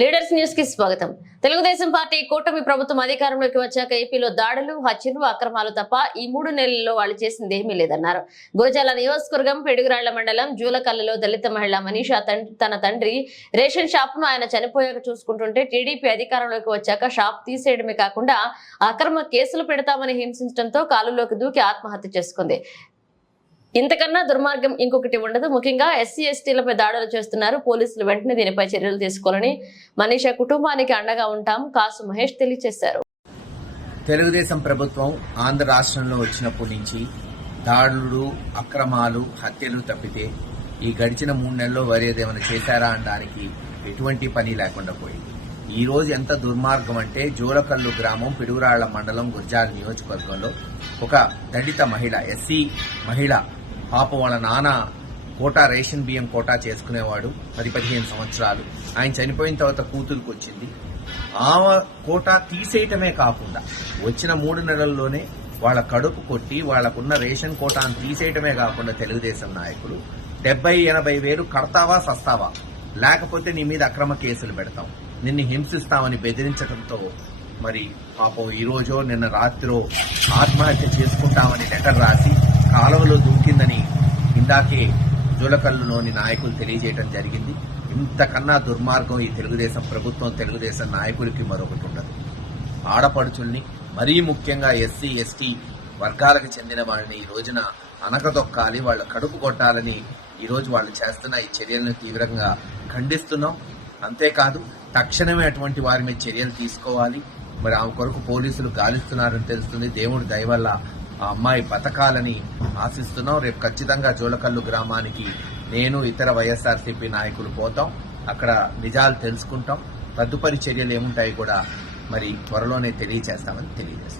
Leaders న్యూస్కి స్వాగతం. Telugu Desam party కూటమి ప్రభుత్వం అధికారంలోకి వచ్చాక ఏపీలో దాడులు హత్యలు అక్రమాలు తప్ప ఈ మూడు నెలల్లో వాళ్ళు చేసింది ఏమీ లేదన్నారు. గోజాల నియోజకవర్గం పిడుగురాళ్ళ మండలం జూలకల్లలో దళిత మహిళ మనీషా తన తండ్రి రేషన్ షాప్ను ఆయన చనిపోయాక చూసుకుంటుంటే టీడీపీ అధికారంలోకి వచ్చాక షాప్ తీసేయడమే కాకుండా అక్రమ కేసులు పెడతామని హింసించడంతో కాలులోకి దూకి ఆత్మహత్య చేసుకుంది. ఇంతకన్నా దుర్మార్గం ఇంకొకటి ఉండదు. ముఖ్యంగా ఎస్సీ ఎస్టీలపై దాడులు చేస్తున్నారు. పోలీసులు వెంటనే దీనిపై చర్యలు తీసుకోవాలని మనీషా కుటుంబానికి అండగా ఉంటాం కాసు మహేష్ తెలియజేశారు. తెలుగుదేశం ప్రభుత్వం ఆంధ్ర రాష్ట్రంలో వచ్చినప్పటి నుంచి దాడులు అక్రమాలు హత్యలు తప్పితే ఈ గడిచిన మూడు నెలల్లో వరేదేమైనా చేశారా అనడానికి ఎటువంటి పని లేకుండా పోయింది. ఈ రోజు ఎంత దుర్మార్గం అంటే జోలకల్లు గ్రామం పిడుగురాళ్ళ మండలం గుర్జాల నియోజకవర్గంలో ఒక దళిత మహిళ ఎస్సీ మహిళ పాప వాళ్ళ నాన్న కోటా రేషన్ బియ్యం కోటా చేసుకునేవాడు పది పదిహేను సంవత్సరాలు. ఆయన చనిపోయిన తర్వాత కూతురుకు వచ్చింది. ఆమె కోటా తీసేయటమే కాకుండా వచ్చిన మూడు నెలల్లోనే వాళ్ళ కడుపు కొట్టి వాళ్ళకున్న రేషన్ కోటాను తీసేయటమే కాకుండా తెలుగుదేశం నాయకులు డెబ్బై ఎనభై వేలు కడతావా సస్తావా? లేకపోతే నీ మీద అక్రమ కేసులు పెడతాం. నిన్ను హింసిస్తామని బెదిరించడంతో మరి పాపం ఈరోజో నిన్న రాత్రో ఆత్మహత్య చేసుకుంటామని లెటర్ రాసి కాలువలో దూకిందని ఇందాకే జూలకల్లులోని నాయకులు తెలియజేయడం జరిగింది. ఇంతకన్నా దుర్మార్గం ఈ తెలుగుదేశం ప్రభుత్వం తెలుగుదేశం నాయకులకి మరొకటి ఉండదు. ఆడపడుచుల్ని మరీ ముఖ్యంగా ఎస్సీ ఎస్టీ వర్గాలకు చెందిన వాళ్ళని ఈ రోజున అనకదొక్కాలి వాళ్ళ కడుపు కొట్టాలని ఈరోజు వాళ్ళు చేస్తున్న ఈ చర్యలను తీవ్రంగా ఖండిస్తున్నాం. అంతేకాదు తక్షణమే అటువంటి వారి మీద చర్యలు తీసుకోవాలి. మరి ఆమె కొరకు పోలీసులు గాలిస్తున్నారని తెలుస్తుంది. దేవుడి దయ వల్ల ఆ అమ్మాయి బతకాలని ఆశిస్తున్నాం రేపు ఖచ్చితంగా జోలకల్లు గ్రామానికి నేను ఇతర వైఎస్ఆర్సీపీ నాయకులు పోతాం. అక్కడ నిజాలు తెలుసుకుంటాం. తదుపరి చర్యలు ఏముంటాయి కూడా మరి త్వరలోనే తెలియజేస్తామని తెలియజేస్తాం